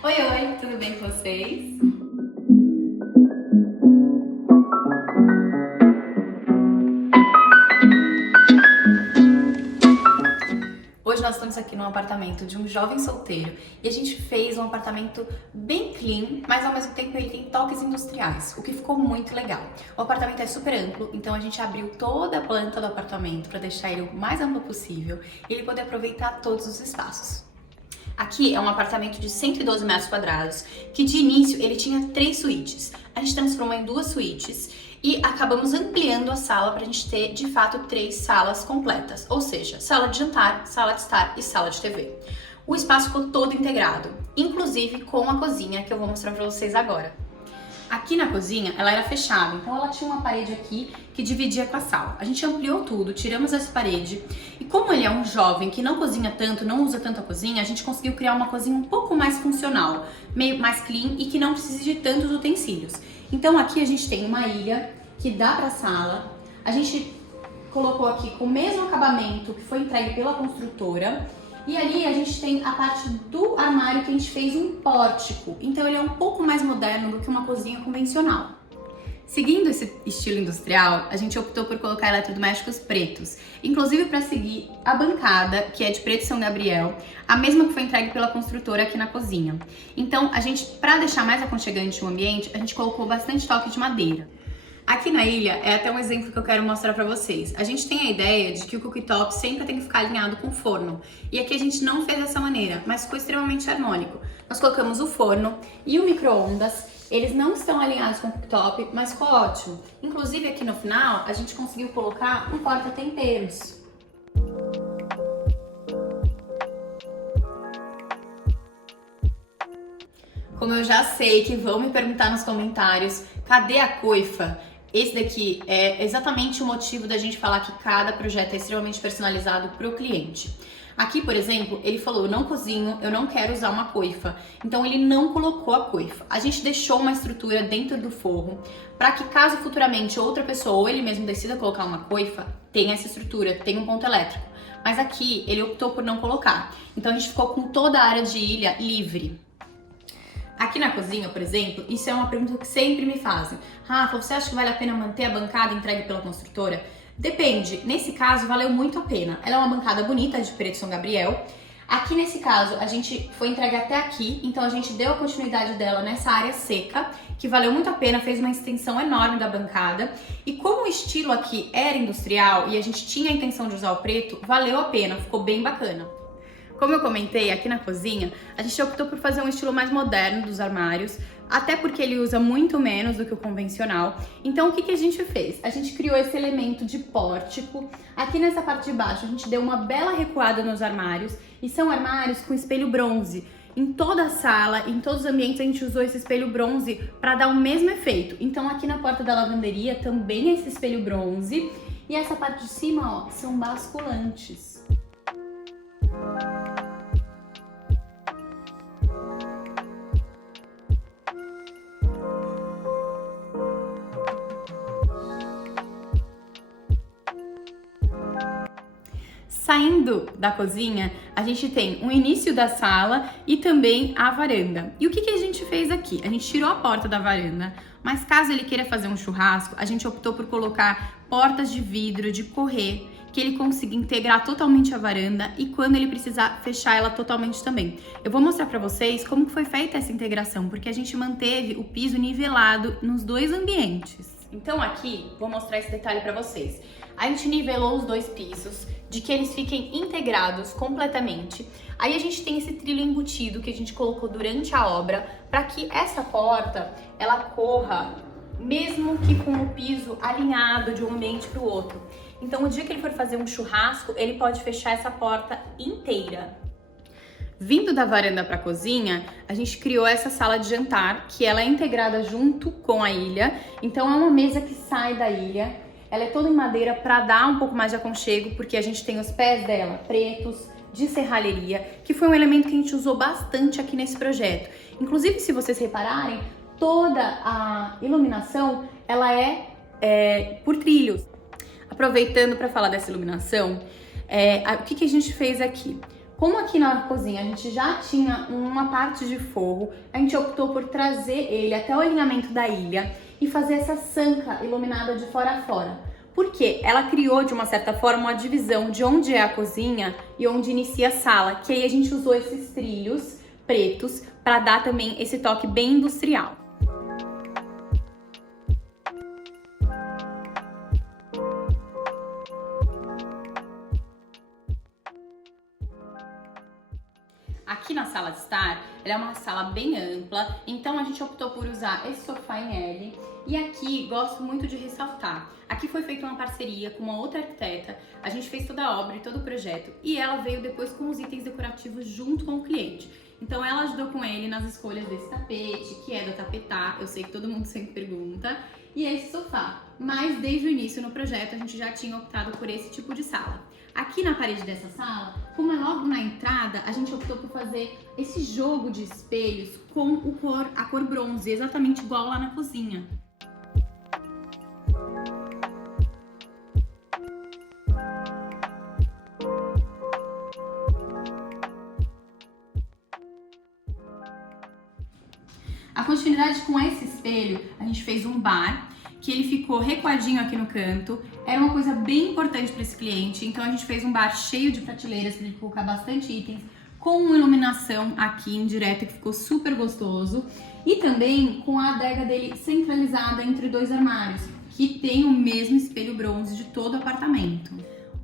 Oi, oi, tudo bem com vocês? Hoje nós estamos aqui num apartamento de um jovem solteiro e a gente fez um apartamento bem clean, mas ao mesmo tempo ele tem toques industriais, o que ficou muito legal. O apartamento é super amplo, então a gente abriu toda a planta do apartamento para deixar ele o mais amplo possível e ele poder aproveitar todos os espaços. Aqui é um apartamento de 112 metros quadrados, que de início ele tinha 3 suítes. A gente transformou em 2 suítes e acabamos ampliando a sala para a gente ter, de fato, 3 salas completas. Ou seja, sala de jantar, sala de estar e sala de TV. O espaço ficou todo integrado, inclusive com a cozinha, que eu vou mostrar para vocês agora. Aqui na cozinha, ela era fechada, então ela tinha uma parede aqui que dividia com a sala. A gente ampliou tudo, tiramos essa parede e como ele é um jovem que não cozinha tanto, não usa tanto a cozinha, a gente conseguiu criar uma cozinha um pouco mais funcional, meio mais clean e que não precisa de tantos utensílios. Então aqui a gente tem uma ilha que dá para a sala, a gente colocou aqui com o mesmo acabamento que foi entregue pela construtora. E ali a gente tem a parte do armário que a gente fez um pórtico, então ele é um pouco mais moderno do que uma cozinha convencional. Seguindo esse estilo industrial, a gente optou por colocar eletrodomésticos pretos, inclusive para seguir a bancada, que é de preto São Gabriel, a mesma que foi entregue pela construtora aqui na cozinha. Então, a gente, para deixar mais aconchegante o ambiente, a gente colocou bastante toque de madeira. Aqui na ilha é até um exemplo que eu quero mostrar pra vocês. A gente tem a ideia de que o cooktop sempre tem que ficar alinhado com o forno. E aqui a gente não fez dessa maneira, mas ficou extremamente harmônico. Nós colocamos o forno e o micro-ondas. Eles não estão alinhados com o cooktop, mas ficou ótimo. Inclusive aqui no final a gente conseguiu colocar um porta-temperos. Como eu já sei que vão me perguntar nos comentários, cadê a coifa? Esse daqui é exatamente o motivo da gente falar que cada projeto é extremamente personalizado para o cliente. Aqui, por exemplo, ele falou, eu não cozinho, eu não quero usar uma coifa. Então ele não colocou a coifa. A gente deixou uma estrutura dentro do forro para que caso futuramente outra pessoa ou ele mesmo decida colocar uma coifa, tenha essa estrutura, tenha um ponto elétrico. Mas aqui ele optou por não colocar. Então a gente ficou com toda a área de ilha livre. Aqui na cozinha, por exemplo, isso é uma pergunta que sempre me fazem. Rafa, você acha que vale a pena manter a bancada entregue pela construtora? Depende. Nesse caso, valeu muito a pena. Ela é uma bancada bonita de preto São Gabriel. Aqui nesse caso, a gente foi entregue até aqui, então a gente deu a continuidade dela nessa área seca, que valeu muito a pena, fez uma extensão enorme da bancada. E como o estilo aqui era industrial e a gente tinha a intenção de usar o preto, valeu a pena, ficou bem bacana. Como eu comentei, aqui na cozinha, a gente optou por fazer um estilo mais moderno dos armários, até porque ele usa muito menos do que o convencional. Então, o que a gente fez? A gente criou esse elemento de pórtico. Aqui nessa parte de baixo, a gente deu uma bela recuada nos armários, e são armários com espelho bronze. Em toda a sala, em todos os ambientes, a gente usou esse espelho bronze para dar o mesmo efeito. Então, aqui na porta da lavanderia também é esse espelho bronze. E essa parte de cima, ó, são basculantes. Saindo da cozinha, a gente tem o início da sala e também a varanda. E o que a gente fez aqui? A gente tirou a porta da varanda, mas caso ele queira fazer um churrasco, a gente optou por colocar portas de vidro, de correr, que ele consiga integrar totalmente a varanda e quando ele precisar fechar ela totalmente também. Eu vou mostrar pra vocês como foi feita essa integração, porque a gente manteve o piso nivelado nos dois ambientes. Então aqui, vou mostrar esse detalhe pra vocês. A gente nivelou os dois pisos, de que eles fiquem integrados completamente. Aí a gente tem esse trilho embutido que a gente colocou durante a obra, para que essa porta, ela corra, mesmo que com o piso alinhado de um ambiente para o outro. Então o dia que ele for fazer um churrasco, ele pode fechar essa porta inteira. Vindo da varanda para a cozinha, a gente criou essa sala de jantar, que ela é integrada junto com a ilha. Então é uma mesa que sai da ilha. Ela é toda em madeira para dar um pouco mais de aconchego, porque a gente tem os pés dela pretos, de serralheria, que foi um elemento que a gente usou bastante aqui nesse projeto. Inclusive, se vocês repararem, toda a iluminação, ela é por trilhos. Aproveitando para falar dessa iluminação, o que a gente fez aqui? Como aqui na cozinha a gente já tinha uma parte de forro, a gente optou por trazer ele até o alinhamento da ilha e fazer essa sanca iluminada de fora a fora. Porque ela criou, de uma certa forma, uma divisão de onde é a cozinha e onde inicia a sala, que aí a gente usou esses trilhos pretos para dar também esse toque bem industrial. Aqui na sala de estar, ela é uma sala bem ampla, então a gente optou por usar esse sofá em L. E aqui, gosto muito de ressaltar, aqui foi feita uma parceria com uma outra arquiteta, a gente fez toda a obra e todo o projeto, e ela veio depois com os itens decorativos junto com o cliente. Então ela ajudou com ele nas escolhas desse tapete, que é do tapetar, eu sei que todo mundo sempre pergunta, e esse sofá. Mas desde o início no projeto a gente já tinha optado por esse tipo de sala. Aqui na parede dessa sala, como é logo na entrada, a gente optou por fazer esse jogo de espelhos com a cor bronze, exatamente igual lá na cozinha. A continuidade com esse espelho, a gente fez um bar, que ele ficou recuadinho aqui no canto. Era uma coisa bem importante para esse cliente, então a gente fez um bar cheio de prateleiras para ele colocar bastante itens, com uma iluminação aqui indireta que ficou super gostoso, e também com a adega dele centralizada entre dois armários, que tem o mesmo espelho bronze de todo o apartamento.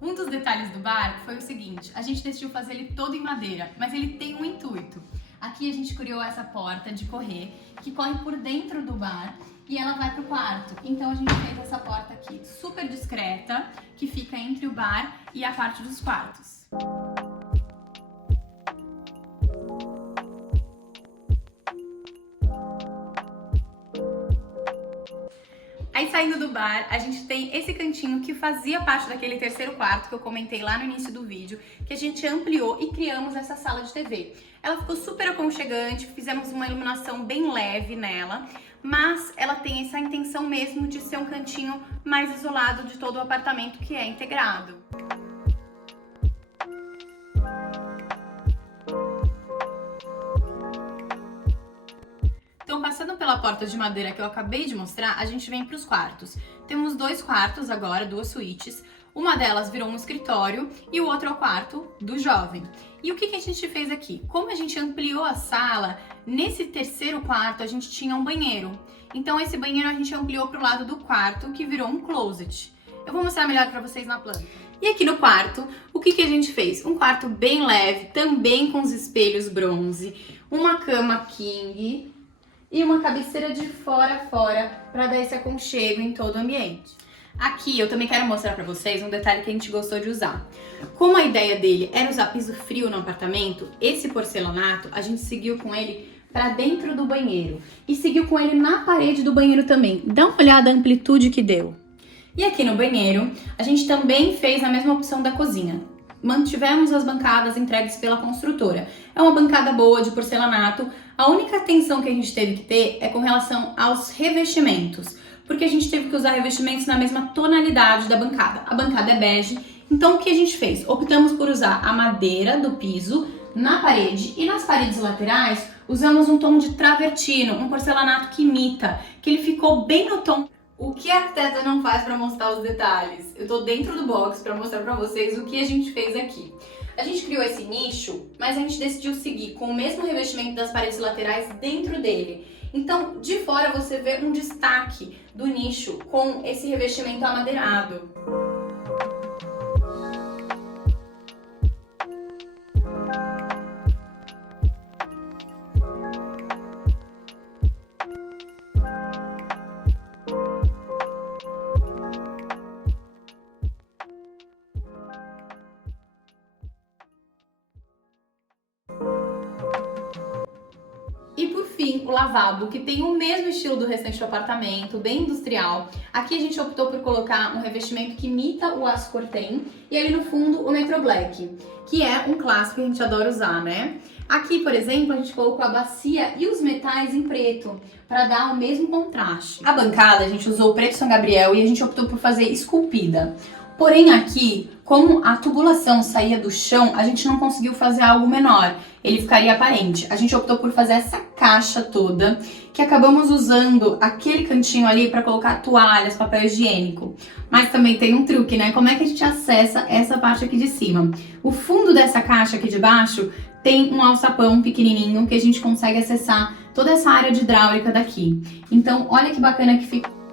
Um dos detalhes do bar foi o seguinte: a gente decidiu fazer ele todo em madeira, mas ele tem um intuito. Aqui a gente criou essa porta de correr que corre por dentro do bar e ela vai pro quarto. Então a gente fez essa porta aqui super discreta que fica entre o bar e a parte dos quartos. Aí saindo do bar, a gente tem esse cantinho que fazia parte daquele terceiro quarto que eu comentei lá no início do vídeo, que a gente ampliou e criamos essa sala de TV. Ela ficou super aconchegante, fizemos uma iluminação bem leve nela, mas ela tem essa intenção mesmo de ser um cantinho mais isolado de todo o apartamento que é integrado. Então, passando pela porta de madeira que eu acabei de mostrar, a gente vem para os quartos. Temos dois quartos agora, duas suítes. Uma delas virou um escritório e o outro é o quarto do jovem. E o que a gente fez aqui? Como a gente ampliou a sala, nesse terceiro quarto a gente tinha um banheiro. Então esse banheiro a gente ampliou para o lado do quarto, que virou um closet. Eu vou mostrar melhor para vocês na planta. E aqui no quarto, o que a gente fez? Um quarto bem leve, também com os espelhos bronze, uma cama king e uma cabeceira de fora a fora para dar esse aconchego em todo o ambiente. Aqui eu também quero mostrar para vocês um detalhe que a gente gostou de usar. Como a ideia dele era usar piso frio no apartamento, esse porcelanato a gente seguiu com ele para dentro do banheiro e seguiu com ele na parede do banheiro também. Dá uma olhada a amplitude que deu. E aqui no banheiro a gente também fez a mesma opção da cozinha. Mantivemos as bancadas entregues pela construtora. É uma bancada boa de porcelanato. A única atenção que a gente teve que ter é com relação aos revestimentos, porque a gente teve que usar revestimentos na mesma tonalidade da bancada. A bancada é bege, então o que a gente fez? Optamos por usar a madeira do piso na parede e nas paredes laterais usamos um tom de travertino, um porcelanato que imita, que ele ficou bem no tom. O que a arquiteta não faz para mostrar os detalhes? Eu tô dentro do box para mostrar para vocês o que a gente fez aqui. A gente criou esse nicho, mas a gente decidiu seguir com o mesmo revestimento das paredes laterais dentro dele. Então, de fora você vê um destaque do nicho com esse revestimento amadeirado. E por fim, o lavabo, que tem o mesmo estilo do restante do apartamento, bem industrial. Aqui a gente optou por colocar um revestimento que imita o aço cortem e ali no fundo o Metro Black, que é um clássico que a gente adora usar, né? Aqui, por exemplo, a gente colocou a bacia e os metais em preto, para dar o mesmo contraste. A bancada a gente usou o preto São Gabriel e a gente optou por fazer esculpida. Porém aqui, Como a tubulação saía do chão, a gente não conseguiu fazer algo menor, ele ficaria aparente. A gente optou por fazer essa caixa toda, que acabamos usando aquele cantinho ali para colocar toalhas, papel higiênico. Mas também tem um truque, né? Como é que a gente acessa essa parte aqui de cima? O fundo dessa caixa aqui de baixo tem um alçapão pequenininho que a gente consegue acessar toda essa área de hidráulica daqui. Então, olha que bacana que ficou.